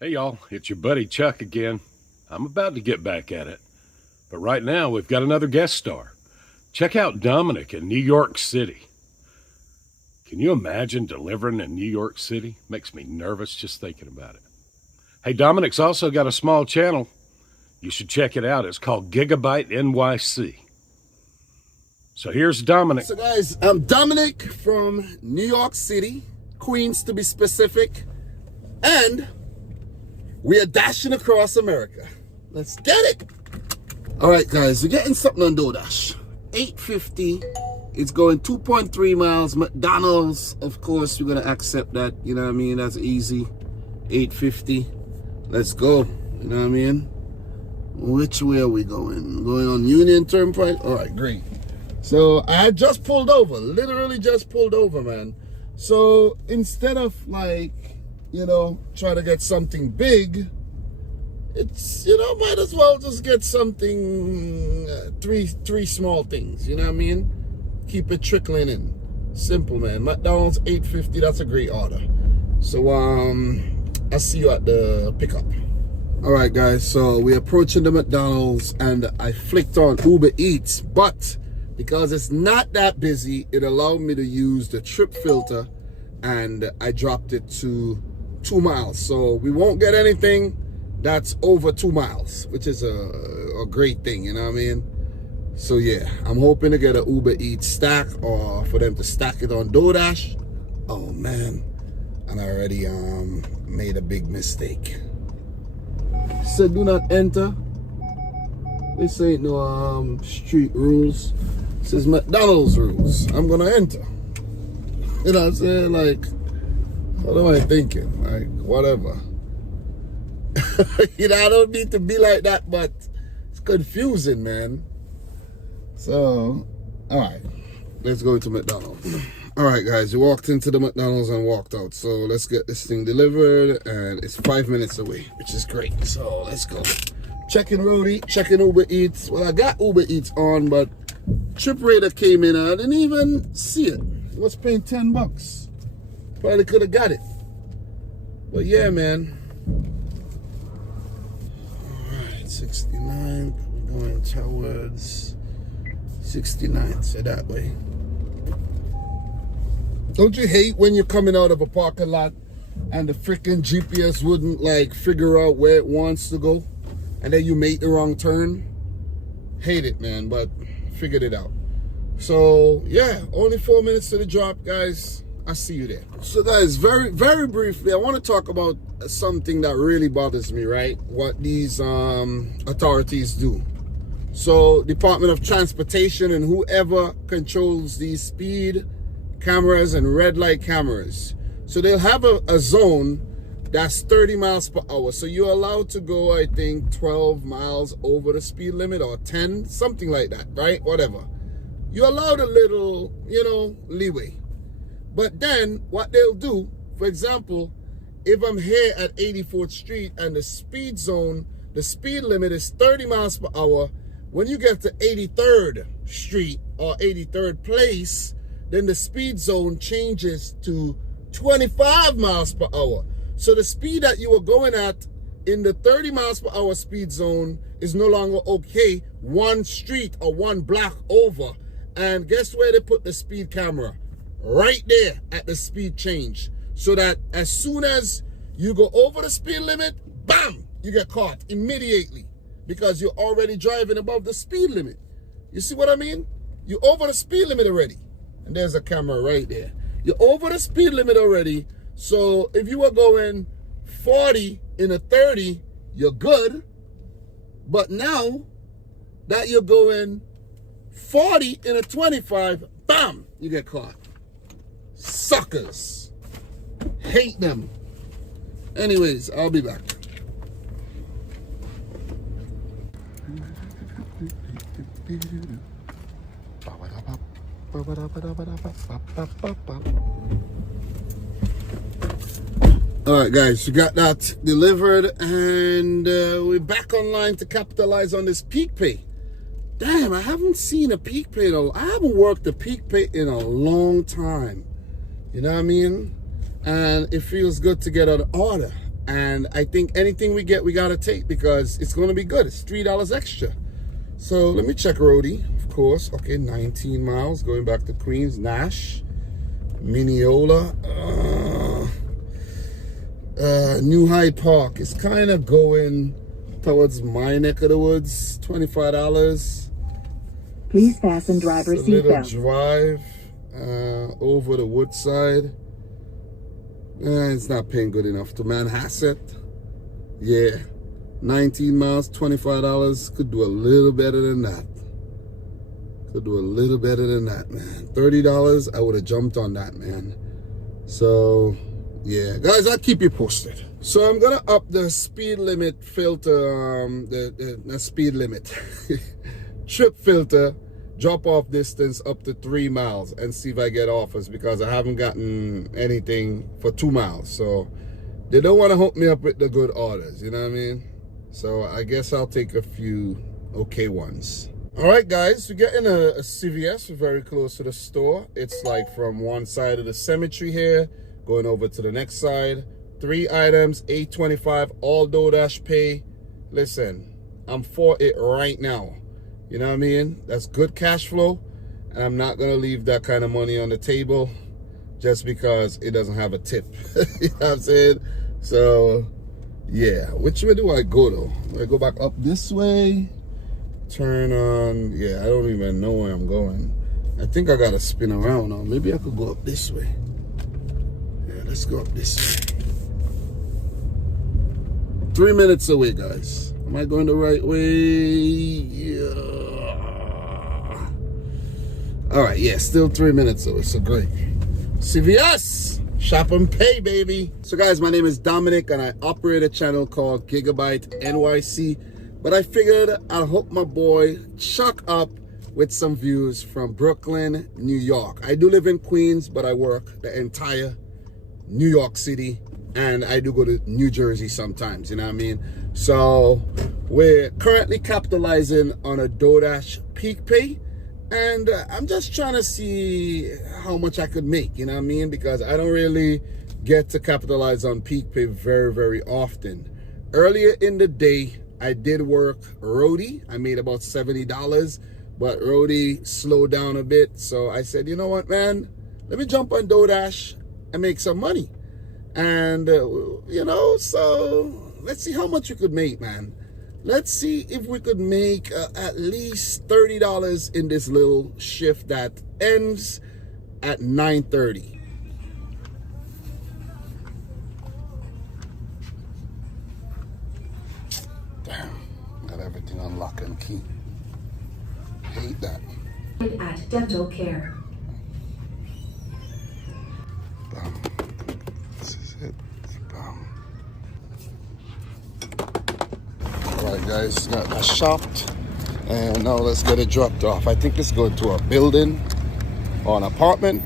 Hey y'all, it's your buddy Chuck again. I'm about to get back at it. But right now we've got another guest star. Check out Dominic in New York City. Can you imagine delivering in New York City? Makes me nervous just thinking about it. Hey, Dominic's also got a small channel. You should check it out. It's called Gigabyte NYC. So here's Dominic. So guys, I'm Dominic from New York City, Queens to be specific, and we are dashing across America. Let's get it. All right, guys, we're getting something on DoorDash. 8:50. It's going 2.3 miles. McDonald's, of course, we're gonna accept that. You know what I mean? That's easy. 8:50. Let's go. You know what I mean? Which way are we going? Going on Union Turnpike? All right, great. So I had just pulled over, literally just pulled over, man. So instead of like, try to get something big, it's, might as well just get something, three small things, you know what I mean? Keep it trickling in. Simple, man. McDonald's 8.50, that's a great order. So, I'll see you at the pickup. All right, guys, so we're approaching the McDonald's and I flicked on Uber Eats, but because it's not that busy, it allowed me to use the trip filter and I dropped it to 2 miles. So we won't get anything that's over 2 miles, which is a great thing, you know what I mean? So yeah, I'm hoping to get an Uber Eats stack or for them to stack it on DoorDash. Oh man, and I already made a big mistake. Said do not enter. This ain't no street rules. It says McDonald's rules. I'm gonna enter. You know what I'm saying? Like, what am I thinking? Like, whatever. I don't need to be like that, but it's confusing, man. So, all right, let's go to McDonald's. All right, guys, we walked into the McDonald's and walked out. So let's get this thing delivered, and it's 5 minutes away, which is great. So let's go. Checking Roadie, checking Uber Eats. Well, I got Uber Eats on, but Trip Raider came in and I didn't even see it. I was paying $10. Probably could have got it. But yeah, man. Alright, 69. We're going towards 69. So that way. Don't you hate when you're coming out of a parking lot and the freaking GPS wouldn't like figure out where it wants to go? And then you make the wrong turn? Hate it, man, but figured it out. So yeah, only 4 minutes to the drop, guys. I'll see you there. So guys, very briefly, I want to talk about something that really bothers me, right? What these authorities do. So Department of Transportation and whoever controls these speed cameras and red light cameras. So they'll have a zone that's 30 miles per hour. So you're allowed to go, I think, 12 miles over the speed limit or 10, something like that, right? Whatever. You're allowed a little, leeway. But then what they'll do, for example, if I'm here at 84th Street and the speed zone, the speed limit is 30 miles per hour, when you get to 83rd Street or 83rd Place, then the speed zone changes to 25 miles per hour. So the speed that you were going at in the 30 miles per hour speed zone is no longer okay one street or one block over. And guess where they put the speed camera? Right there at the speed change. So that as soon as you go over the speed limit, bam, you get caught immediately because you're already driving above the speed limit. You see what I mean? You're over the speed limit already. And there's a camera right there. You're over the speed limit already. So if you were going 40 in a 30, you're good. But now that you're going 40 in a 25, bam, you get caught. Suckers. Hate them. Anyways, I'll be back. All right, guys, we got that delivered and we're back online to capitalize on this peak pay. Damn, I haven't seen a peak pay I haven't worked a peak pay in a long time. You know what I mean? And it feels good to get an order. And I think anything we get, we gotta take because it's gonna be good. It's $3 extra. So let me check Rhodey, of course. Okay, 19 miles going back to Queens. Nash, Mineola, New Hyde Park. It's kind of going towards my neck of the woods. $25. Please fasten driver's seatbelt. Drive over the Woodside. It's not paying good enough. To Manhasset, yeah, 19 miles, $25. Could do a little better than that. Could do a little better than that, man. $30, I would have jumped on that, man. So, yeah, guys, I'll keep you posted. So I'm gonna up the speed limit filter, the speed limit, trip filter, drop off distance up to 3 miles and see if I get offers, because I haven't gotten anything for 2 miles. So they don't want to hook me up with the good orders, you know what I mean? So I guess I'll take a few okay ones. All right, guys, we're getting a CVS. We're very close to the store. It's like from one side of the cemetery here, going over to the next side. 3 items, $8.25, all DoorDash pay. Listen, I'm for it right now. You know what I mean? That's good cash flow. And I'm not going to leave that kind of money on the table just because it doesn't have a tip. You know what I'm saying? So, yeah. Which way do I go, though? Do I go back up this way? Turn on. Yeah, I don't even know where I'm going. I think I got to spin around now. Maybe I could go up this way. Yeah, let's go up this way. 3 minutes away, guys. Am I going the right way? Yeah. All right, yeah, still 3 minutes away, so great. CVS, shop and pay, baby. So guys, my name is Dominic and I operate a channel called Gigabyte NYC, but I figured I'll hook my boy Chuck up with some views from Brooklyn, New York. I do live in Queens, but I work the entire New York City, and I do go to New Jersey sometimes, you know what I mean? So we're currently capitalizing on a DoorDash peak pay, and I'm just trying to see how much I could make, you know what I mean? Because I don't really get to capitalize on peak pay very, very often. Earlier in the day, I did work roadie. I made about $70, but roadie slowed down a bit. So I said, you know what, man? Let me jump on DoorDash and make some money. And, you know, so let's see how much we could make, man. Let's see if we could make at least $30 in this little shift that ends at 9:30. Damn, got everything on lock and key. Hate that. At dental care. This is it. Alright guys, got that shopped and now let's get it dropped off. I think it's going to a building or an apartment,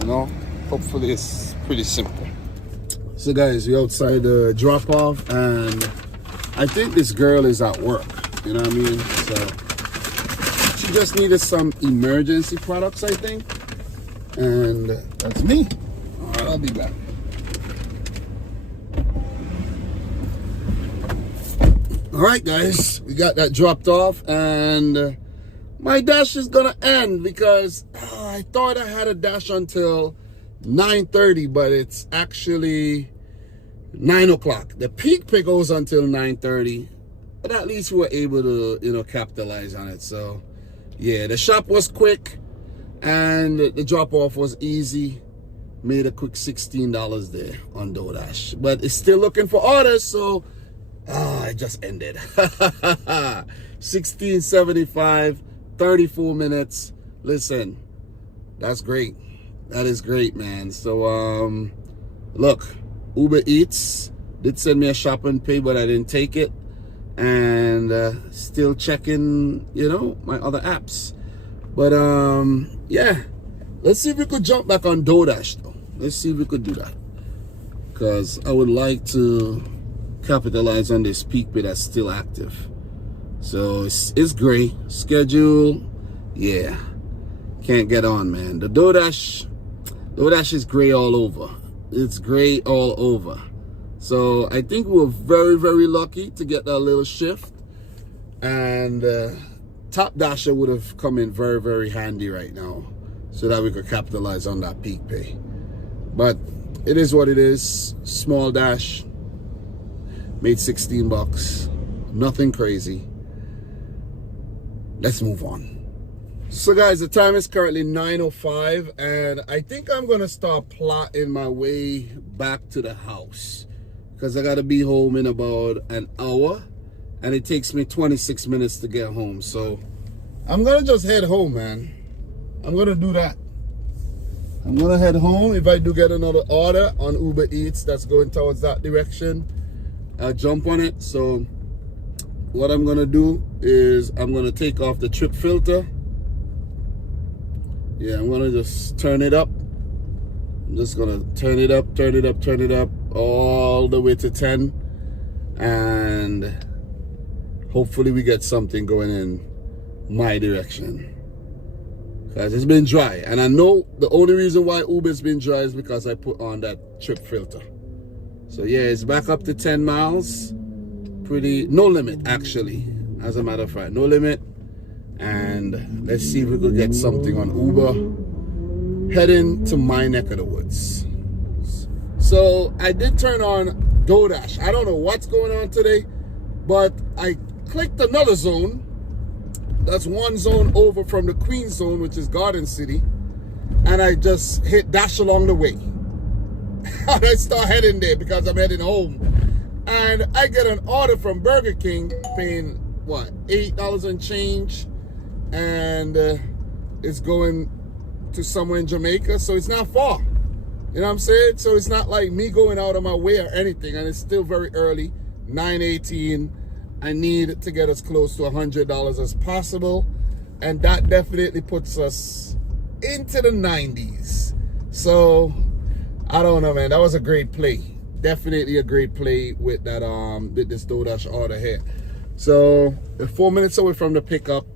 you know. Hopefully it's pretty simple. So guys, we're outside the drop off and I think this girl is at work, you know what I mean? So she just needed some emergency products, I think, and that's me. Alright, I'll be back. All right, guys, we got that dropped off, and my dash is gonna end because I thought I had a dash until 9:30, but it's actually 9 o'clock. The peak pay goes until 9:30, but at least we were able to, you know, capitalize on it. So, yeah, the shop was quick, and the drop off was easy. Made a quick $16 there on DoorDash, but it's still looking for orders, so. It just ended. $16.75, 34 minutes. Listen, that's great. That is great, man. So, look, Uber Eats did send me a shop and pay, but I didn't take it. And still checking, you know, my other apps. But, yeah. Let's see if we could jump back on DoorDash, though. Let's see if we could do that. Because I would like to capitalize on this peak pay that's still active. So it's great. Schedule, yeah, can't get on, man. The DoorDash is gray all over. It's gray all over. So I think we were very, very lucky to get that little shift. And Top Dasher would have come in very, very handy right now so that we could capitalize on that peak pay. But it is what it is. Small dash. Made 16 bucks. Nothing crazy. Let's move on. So guys, the time is currently 9:05 and I think I'm gonna start plotting my way back to the house because I gotta be home in about an hour and it takes me 26 minutes to get home. So I'm gonna just head home, man. I'm gonna do that. I'm gonna head home. If I do get another order on Uber Eats that's going towards that direction, I'll jump on it. So what I'm gonna do is I'm gonna take off the trip filter. Yeah, I'm gonna just turn it up. I'm just gonna turn it up, turn it up, turn it up all the way to 10. And hopefully we get something going in my direction. Because it's been dry. And I know the only reason why Uber's been dry is because I put on that trip filter. So yeah, it's back up to 10 miles. Pretty, no limit actually. As a matter of fact, no limit. And let's see if we could get something on Uber. Heading to my neck of the woods. So I did turn on DoorDash. I don't know what's going on today, but I clicked another zone. That's one zone over from the Queens zone, which is Garden City. And I just hit dash along the way. And I start heading there because I'm heading home. And I get an order from Burger King paying, what, $8 and change. And it's going to somewhere in Jamaica. So it's not far. You know what I'm saying? So it's not like me going out of my way or anything. And it's still very early, 9:18. I need to get as close to $100 as possible. And that definitely puts us into the 90s. So I don't know, man. That was a great play. Definitely a great play with that with this DoorDash order here. So we're 4 minutes away from the pickup.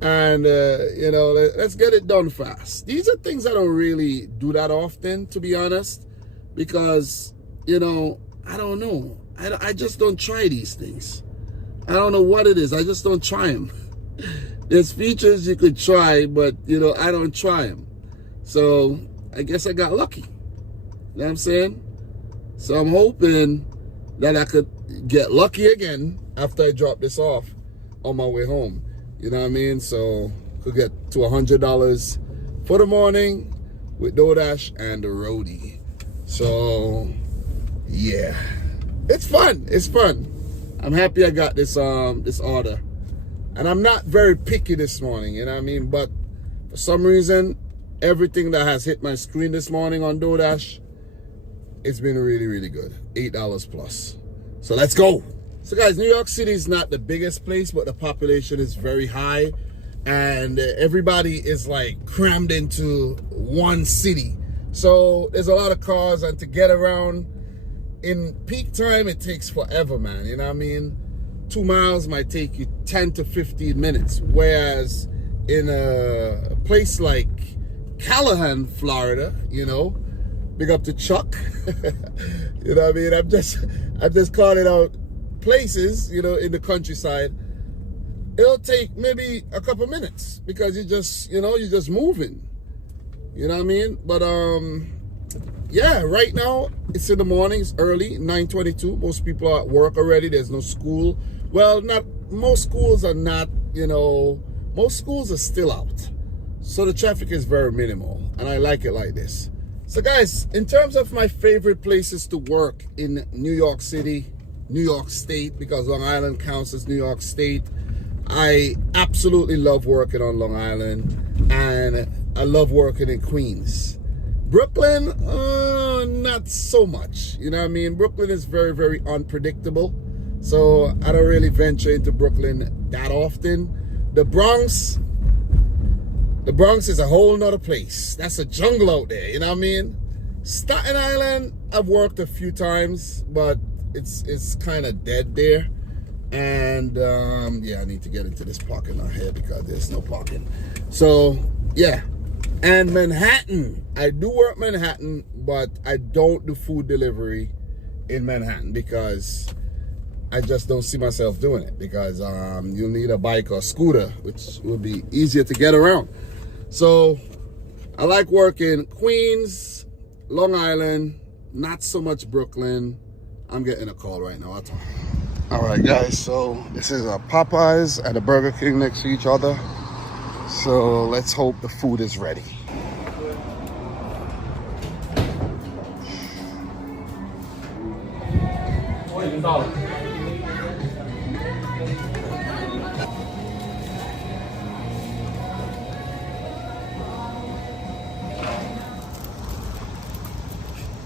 And, you know, let's get it done fast. These are things I don't really do that often, to be honest. Because, you know, I don't know. I just don't try these things. I don't know what it is. I just don't try them. There's features you could try, but, you know, I don't try them. So I guess I got lucky. You know what I'm saying? So I'm hoping that I could get lucky again after I drop this off on my way home. You know what I mean? So could get to $100 for the morning with DoorDash and the roadie. So yeah, it's fun. It's fun. I'm happy I got this this order. And I'm not very picky this morning, you know what I mean? But for some reason, everything that has hit my screen this morning on DoorDash, it's been really, really good. $8 plus. So let's go. So guys, New York City is not the biggest place, but the population is very high. And everybody is like crammed into one city. So there's a lot of cars, and to get around in peak time, it takes forever, man. You know what I mean? 2 miles might take you 10 to 15 minutes. Whereas in a place like Callahan, Florida, you know, big up to Chuck. You know what I mean? I'm just calling out places, you know, in the countryside. It'll take maybe a couple minutes because you just, you know, you're just moving. You know what I mean? But yeah, right now it's in the morning, it's early, 9:22. Most people are at work already. There's no school. Well, not most schools are not, you know, most schools are still out. So the traffic is very minimal, and I like it like this. So guys, in terms of my favorite places to work in New York City, New York State, because Long Island counts as New York State, I absolutely love working on Long Island, and I love working in Queens. Brooklyn, not so much. You know what I mean? Brooklyn is very, very unpredictable. So I don't really venture into Brooklyn that often. The Bronx is a whole nother place. That's a jungle out there, you know what I mean? Staten Island, I've worked a few times, but it's kind of dead there. And yeah, I need to get into this parking lot here because there's no parking. So yeah. And Manhattan, I do work Manhattan, but I don't do food delivery in Manhattan because I just don't see myself doing it, because you'll need a bike or scooter, which will be easier to get around. So I like working Queens, Long Island, not so much Brooklyn. I'm getting a call right now. I'll talk. All right, guys, so this is a Popeyes and a Burger King next to each other. So let's hope the food is ready.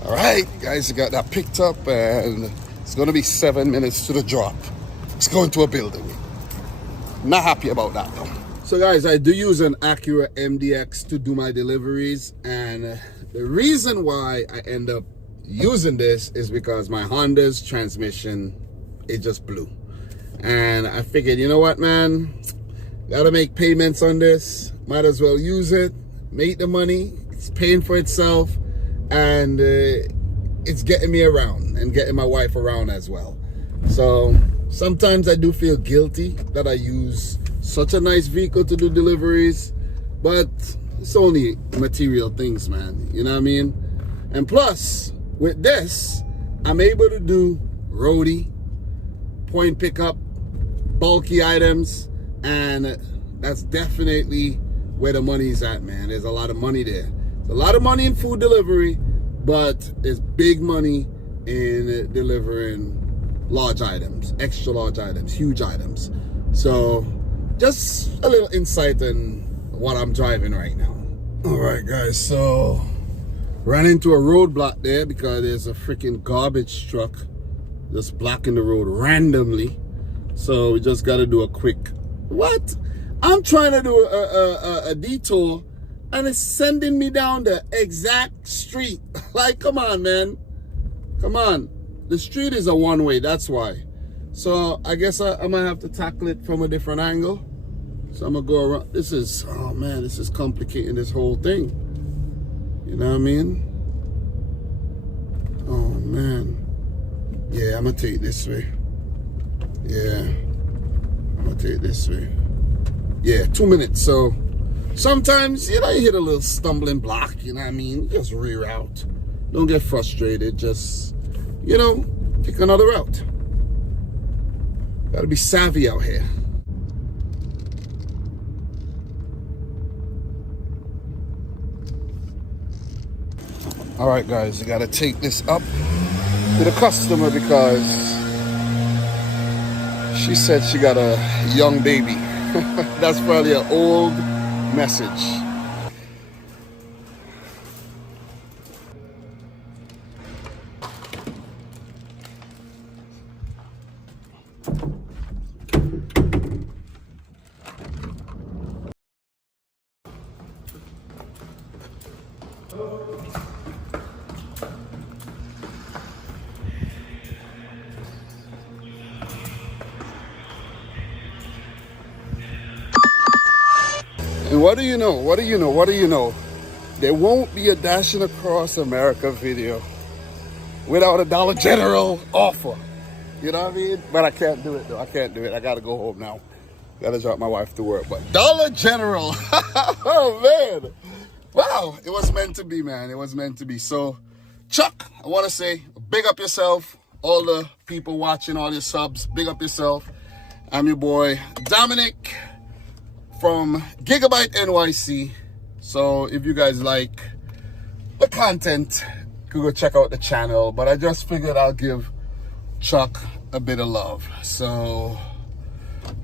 All right, guys, got that picked up, and it's gonna be 7 minutes to the drop. It's going to a building. Not happy about that though. So guys, I do use an Acura MDX to do my deliveries, and the reason why I end up using this is because my Honda's transmission, it just blew. And I figured, you know what, man, gotta make payments on this, might as well use it, make the money, it's paying for itself, and it's getting me around and getting my wife around as well. So sometimes I do feel guilty that I use such a nice vehicle to do deliveries, but it's only material things, man, you know what I mean? And plus, with this, I'm able to do roadie, point pickup, bulky items, and that's definitely where the money's at, man. There's a lot of money there. There's a lot of money in food delivery, but there's big money in delivering large items, extra large items, huge items. So just a little insight on what I'm driving right now. All right, guys, so ran into a roadblock there because there's a freaking garbage truck just blocking the road randomly. So we just got to do a quick, what? I'm trying to do a detour, and it's sending me down the exact street. Like, come on, man. Come on. The street is a one-way, that's why. So I guess I might have to tackle it from a different angle. So I'm gonna go around. This is, oh man, this is complicating this whole thing. You know what I mean? Oh man. Yeah, I'm gonna take this way. Yeah, I'm gonna take this way. Yeah, 2 minutes. So sometimes, you know, you hit a little stumbling block, you know what I mean? Just reroute. Don't get frustrated. Just, you know, pick another route. Gotta be savvy out here. All right, guys, you gotta take this up to the customer because she said she got a young baby. That's probably an old message. And what do you know? What do you know? What do you know? There won't be a Dashing Across America video without a Dollar General offer. You know what I mean? But I can't do it though. I can't do it. I gotta go home now. Gotta drop my wife to work. But Dollar General. Oh man. Wow. It was meant to be, man. It was meant to be. So Chuck, I wanna say, big up yourself. All the people watching, all your subs, big up yourself. I'm your boy Dominic from Gigabyte NYC. So if you guys like the content, you can go check out the channel. But I just figured I'll give Chuck a bit of love. So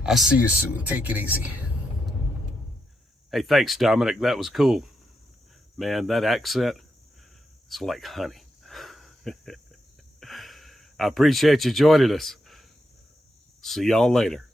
I'll see you soon. Take it easy. Hey, thanks, Dominic. That was cool. Man, that accent, it's like honey. I appreciate you joining us. See y'all later.